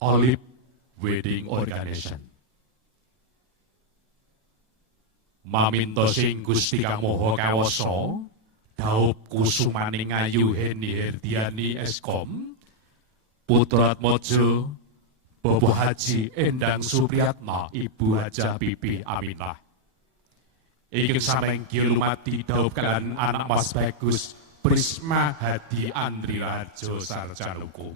Olive Wedding Organization. Maminto sing Gusti Kang Maha Kawasa dhaup kusumaning ayu Heni Herdiani Eskom, Putratmaja Bapak Haji Endang Supriyatna Ibu Hajah Bibi Aminah. Ingkang samenggi lumati dhaup kaliyan anak Mas Bagus Prisma Hadi Andri Raharjo Sarjalukum,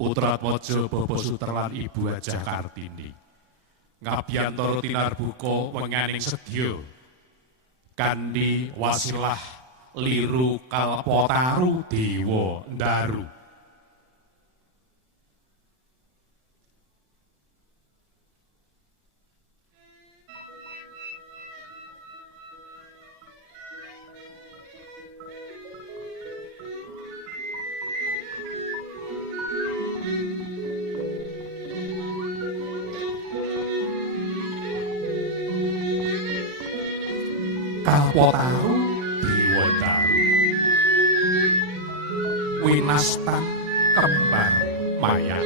Putratmaja Bapak Suterlan Ibu Hajah Kartini. Ngabiyantara tinarbuka wenganing sedya kanthi wasilah liru kalpataru dewa ndaru. Kalpataru dewa ndaru, winastan kembar mayat.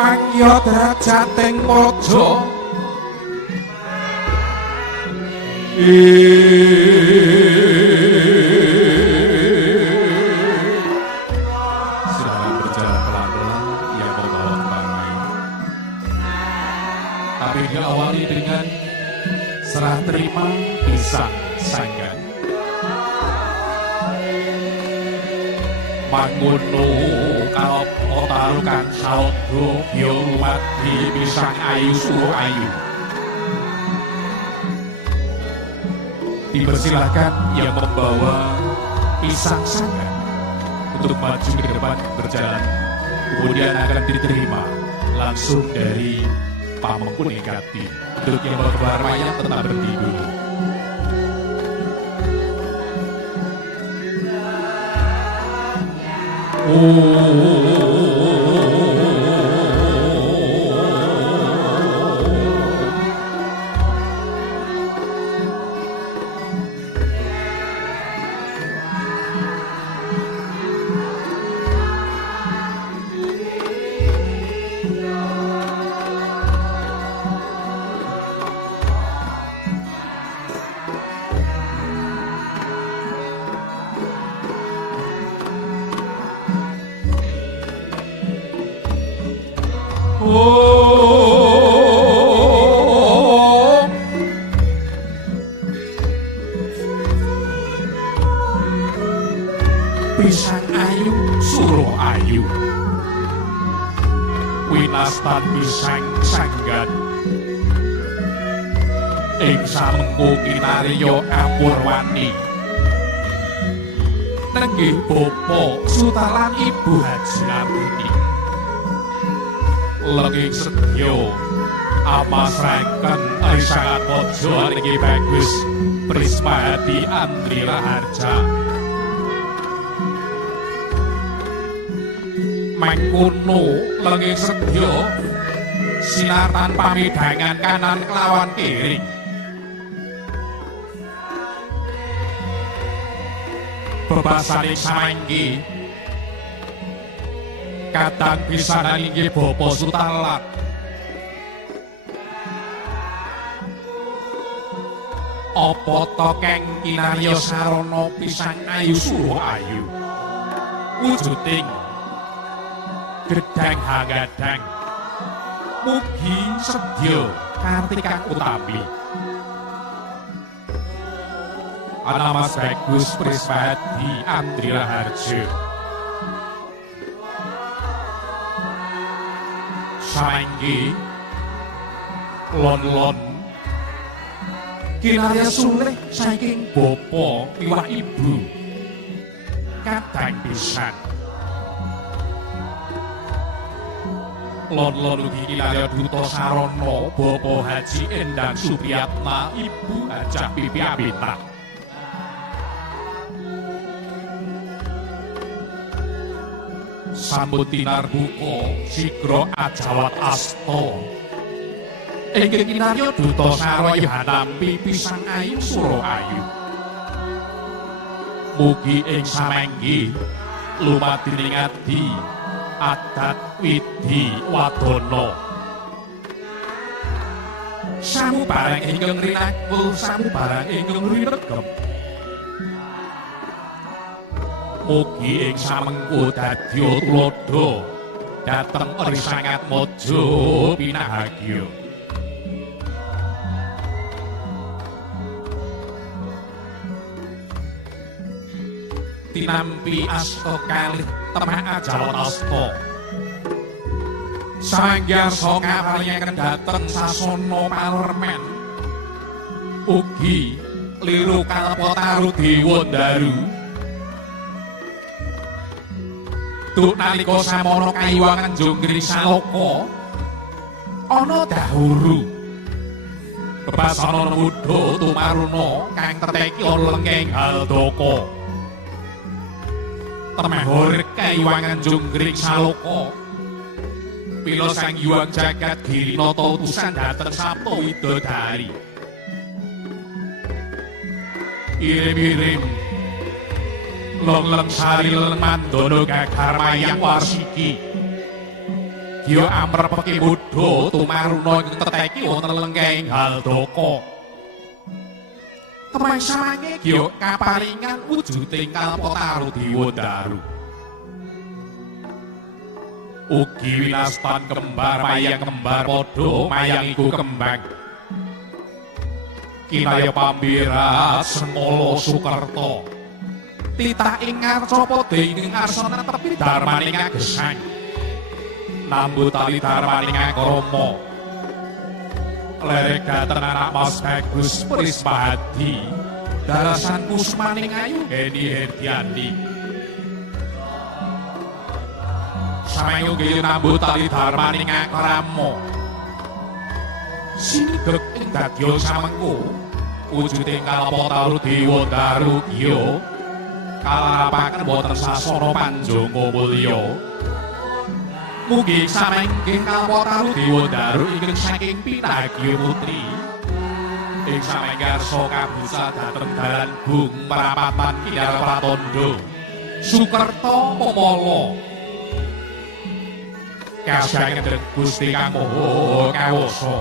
Mangya derajateng praja sedang berjalan pelan-pelan ia membawa kembali. Tapi diawali dengan serah terima pisang sanggan. Mangono kalau tarukan saudro biumat di pisang ayu suruh ayu. Dipersilahkan yang membawa pisang sanggan untuk maju ke depan berjalan, kemudian akan diterima langsung dari Pamengkunegati. Untuk yang berkelar mayat tetap berdiri dulu. Pisang ayu suruh ayu, winastan pisang sanggan ing samengko kinarya Apurwani nenggih Bapak Suterlan Ibu Haji Kartini lenging sedya amasraken Aisangat Mojo niki Bagus Prisma Hadi Andri Raharja. Mangkono lenging sedya sinartan pamidangan kanan kelawan kiri. Bebasaning samanggi kadang pisanan inggih Bapak Suterlan. Apa to keng kinarya sarana pisang ayu suruh ayu, wujuding gedang hagadang mugi sedya kartikang utami ana Mas Bagus Priswadi Andri Raharjo samangke lon-lon kinarya sulih saking bapa liwat ibu kadang pisan lon-lon ugi kinarya Duta Sarana Bapa Haji Endang Supriyatna Ibu Hajah Pipi Aminah sambut tinar buka sigra ajawat asta inggih kinarya Duta Saraya hanampi pisang ayu sura ayu mugi ing samanggi lumadining adi adat widi wadana samu barang ingkang rinakul samu barang ingkang rinegem mugi ing samengko dadya tuladha dhateng Risangat Maja pinahagya tinampi asta kalih temah ajawat asta sanggyan soka paringaken dhateng sasana Palermen ugi liru kalpataru dewa daru tuk nalika samana kayiwangan jonggring saloka ana dahuru bebasana muda tumaruna kang teteki lengkeng haldaka temeh horek kayiwangan jonggring saloka pila sang yuang jagat girinata utusan dhateng Sapta Widodari irim-irim long-leng sari leng mandana gagar mayang warsiki giya amrepeki muda tumaruna ing teteki wonten lengkeng haldaka temeh samange giya kaparingan wujuding kalpataru dewa daru ugi winastan kembar mayang kembar padha mayang iku kembang kinaya pambirat Sengkala Sukerta titah ing ngarca padha ing arsana tepi darmaning agesang nambut tali darmaning akrama lerek gaten anak Mas Bagus Priswadi darasan kusmaning ayu Heni Herdiani samayu nggih nambut tali darmaning akrama sinegek ing dadya samengko wujuding kalpataru dewa daru giya kalarapaken wonten sasana Panjanga Mulya mugi samangking kalpataru dewa daru ingkang saking Pinagya Putri ing samanggarsa kabusa dhateng dalan Bung Prapatan Kinar Pratandha Sukerta Pamala kasyangen Gusti Kang Maha Kawasa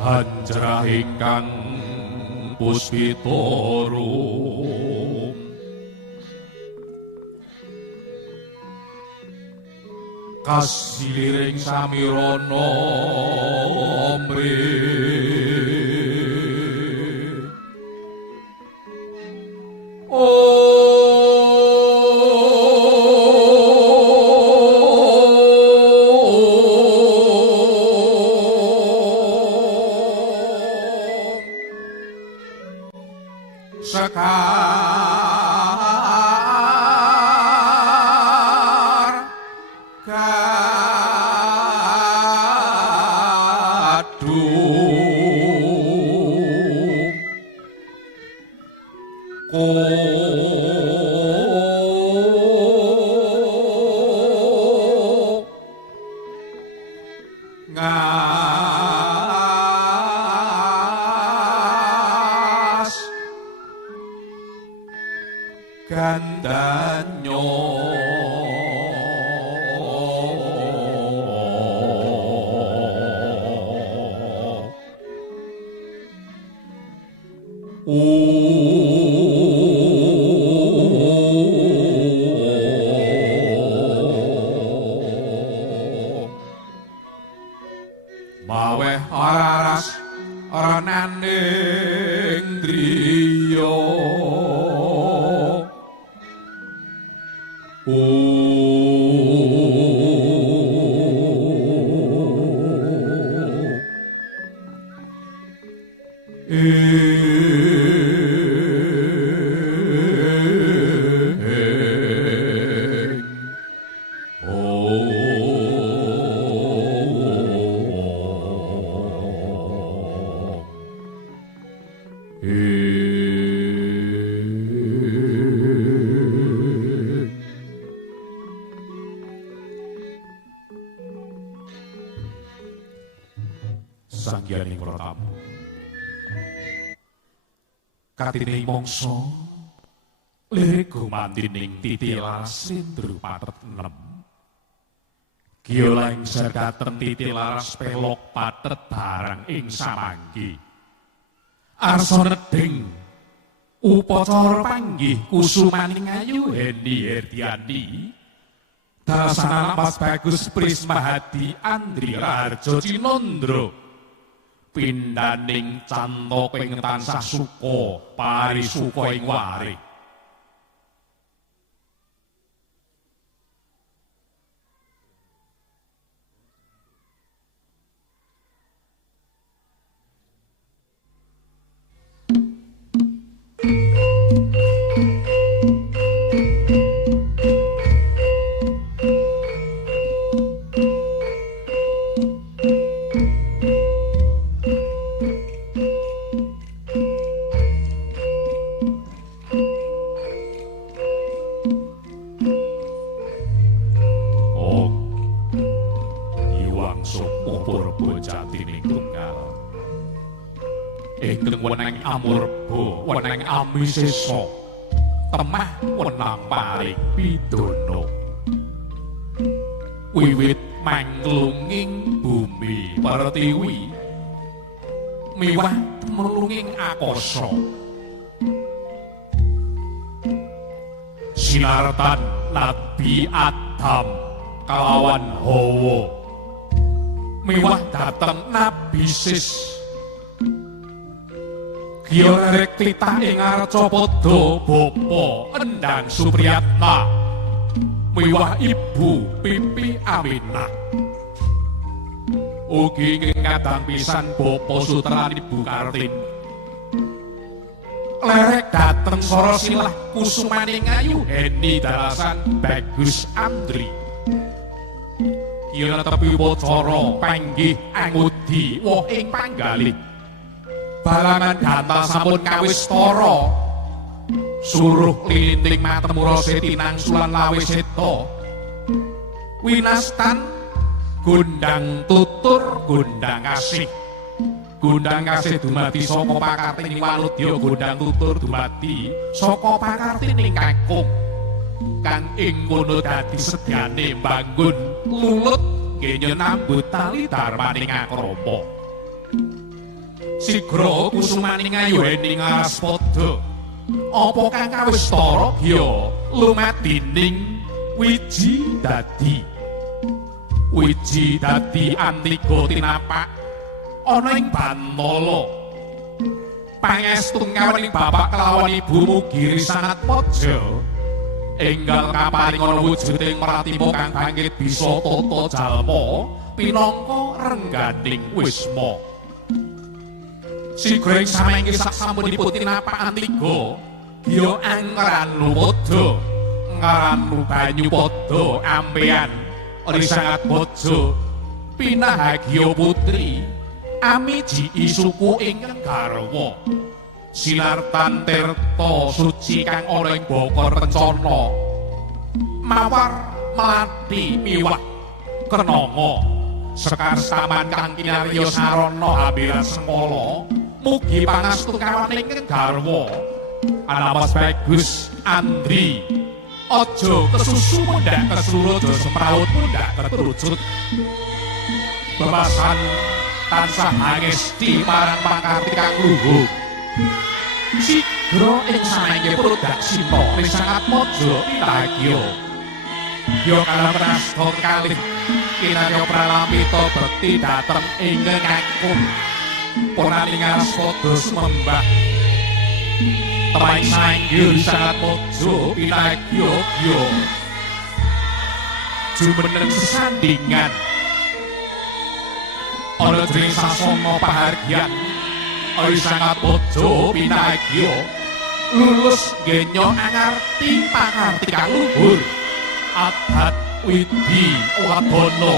Anjrah ingkang puspitara kasiliring samirana mrih sekar kadung ngas gandanya Maweh araras renaning driya Sanggianing para tamu katine mangsa lirik gumantining titilaras Sindru Pathet 6 giya ing sadaten titilaras pelok pathet barang ing samanggi arsa nedhing upacara panggih kusumaning ayu Hendi Herdiani dasana Mas Bagus Prismahadi Andri Raharja Cinandra pindaning canto ping tansah suka parisuka ing wari weneng amurba weneng amisesa temah wenang paring pidana wiwit manglunging bumi pertiwi miwah melunging akasa sinartan Nabi Adam kalawan Hawa miwah dateng Nabi Sis giya rek titah ing arca padha bapa Endang Supriyatna miwah ibu Pipi Aminah ugi ngadang pisan bapa Sutran Ibu Kartini lerek dateng sora silah kusumaning ayu Heni Dalasan Bagus Andri giya netepi upacara panggih angudi woh ing panggalih balangan gantal sampun kawis tara suruh linting matemura setinang sulan lawe seta winastan gondang tutur gondang kasih dumadi saka pakartining waludya gondang tutur dumadi saka pakartining kakung kang ing kono dadi sedyane mbangun lulut nggih nyambut tali darmaning akrama sigra kusumaning ayu Hening aras padha apa kang kawis tara giya lumadining wiji dadi antiga tinapak ana ing Bantala pangestu ngawening bapak kelawan ibu mugi sangat paja enggal kaparing ana wujuding Pratima kang bangkit bisa tata jalma pinangka rengganing wisma sigra ing samangke sasampunipun tinapak antiga giya angran padha ngaran banyu padha ampean risangat bojo pinahagiya putri amiji suku ingkang garwa sinartan tirta suci kang ana ing Bokor Rencana mawar melati miwah kenanga sekar taman kang kinarya sarana habirat semala mugi pangastu kawaning garwa Mas Bagus Andri aja kesusu mundak kesurut semrawut mundak keturucut bebasan tansah angesti marang pangkarti kang luhur sigra ing samangke produksina wis sangat mojo pitagya ya kalawan asta kalih kinarya pralamita bekti dateng ing ngakung ponalingas padha sumembah temaing sanggil sangat mojo pinagya-gya jumeneng sesandingan ana jroning sasana pahargyan ori sangat mojo pinagya lulus genya angarti pakarti kang luhur adat widi wadana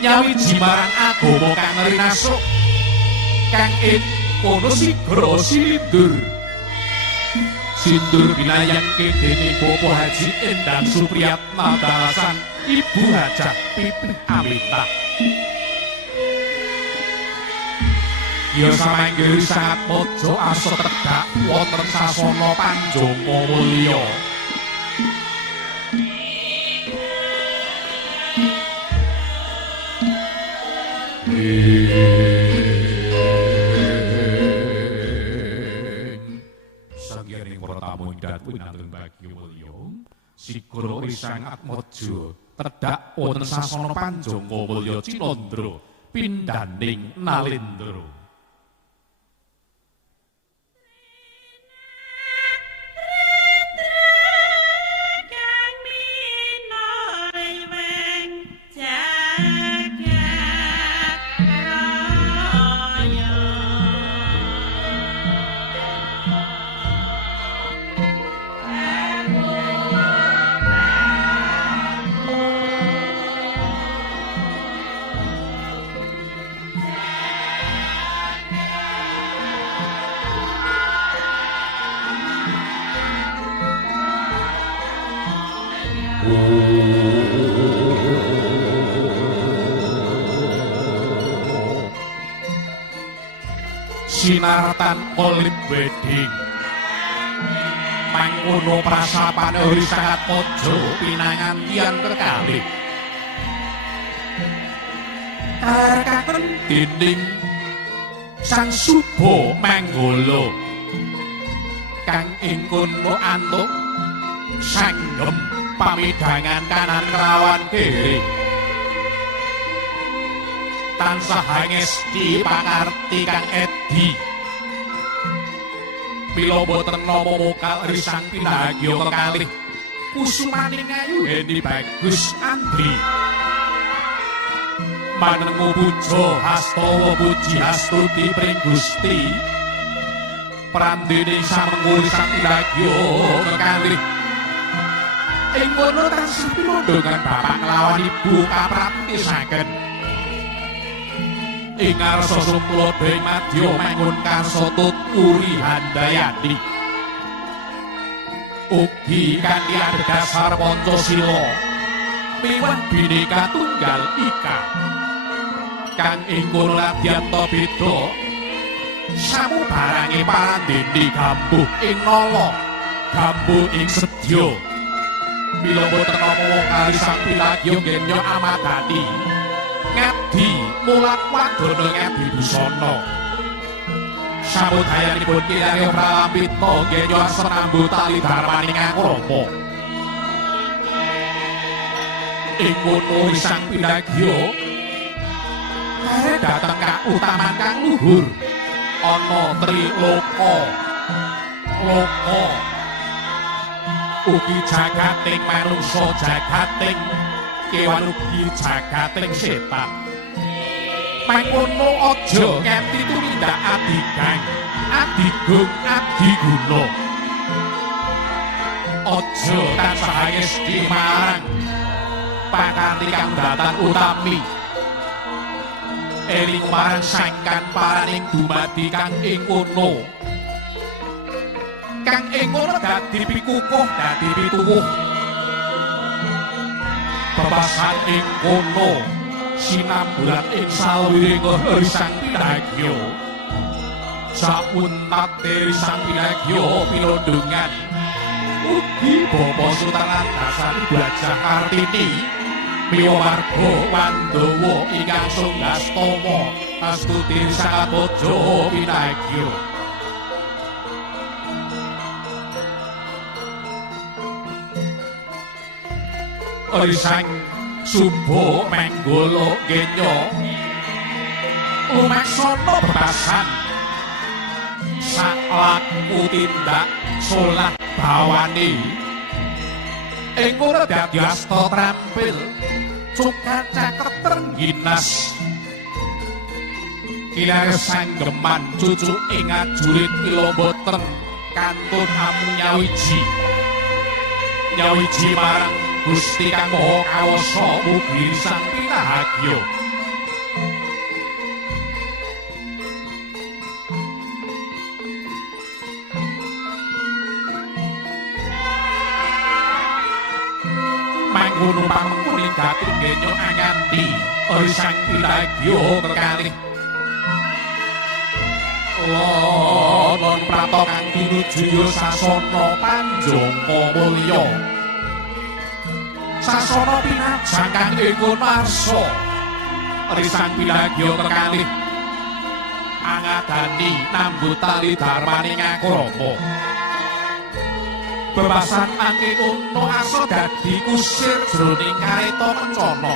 nyawiji marang agama kang rinasuk kang kono sigra silindur sindur binayangke dening Bapak Haji Endang Supriyatna dalasan Ibu Hajah Pipih Aminah ya samanggih sangat mojo arsa tedhak wonten sasana Panjanga Mulya sanggening para tamu dhateng nanging bagya mulya sikra risang atmaja tedhak wonten sasana Panjanga Mulya Cinandra pindhaning Nalendra sinartan olip wedding mangkono prasapane ori sangat mojo pinangantian kekalih karekaken dening Sang Suba Manggala kang ing kono antuk sanggem pamidangan kanan kelawan kiri tansah ngesti pakarti kang edi mila boten nama mokal risang pinagya kekalih kusumaning ayu Heni Bagus Andri manengu puja hastawa puji hastuti pring Gusti prandene samengku risang pinagya kekalih ing kono tansah pinondongan bapak nglawan ibu kapraptisaken ing ngarsa Sumplada ing madya mangun karsa tuturi handayani ugi kanthi adhedhasar Pancasila miwah Bhinneka Tunggal Ika kang ing kono ladyanta beda samubarange parandene gambuh ing nala gambuh ing sedya mila boten nama kali sang pinagya genya amadani ngabdi mulat wadana ngabdi busana samudayanipun kirang pralambita genya senambu tali darmaning akrama ing kono sang pinagya dateng kautaman kang luhur ana triloka loka ugi jagating manungsa jagating kewan ugi jagating setan mangkono aja nganti tumindak adigang adigung adiguna aja tansah ngesti marang pakarti kang datan utami eling marang sangkan paraning dumadi kang ing kono kang ing kono dadi pikukuh dadi pituwuh bebasan ing kono sinambulan ing salwiring risang pinagya sauntat risang pinagya pilondongan ugi Bapa Sutelan Dasar Bajah Kartini miwa marga Wandawa ingkang Sunggastama astuti sangat bojo pinagya risang subo menggolo genyo lumaksana bebasan sak laku tindak solah bawani ing ora dadi asta trampil cukat caket terengginas kilar sanggeman cucu ing ajurit ilo boten kantun amu nyawiji marang Gusti Kang Maha Kawasa mugi sang pinahagya mangkono pamengkuning gati genyo anganti sang pinahagya kekalih Lon prato kang tinuju sasana panjangka mulya sasana pinajang kang ingkun marsa risang pinagya kekalih angadani nambut tali darmaning akrama bebasan angin uno aso dadi kusir jroning kareta kencana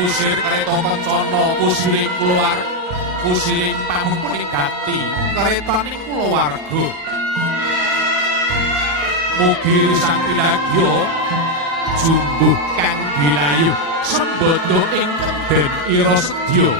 kusir kareta kencana kusiring keluar kusiring pamengkuning gati keretaning kulawarga mugi sang pinagya jumbuh kang bilayuh sembada ing kenden ira sedya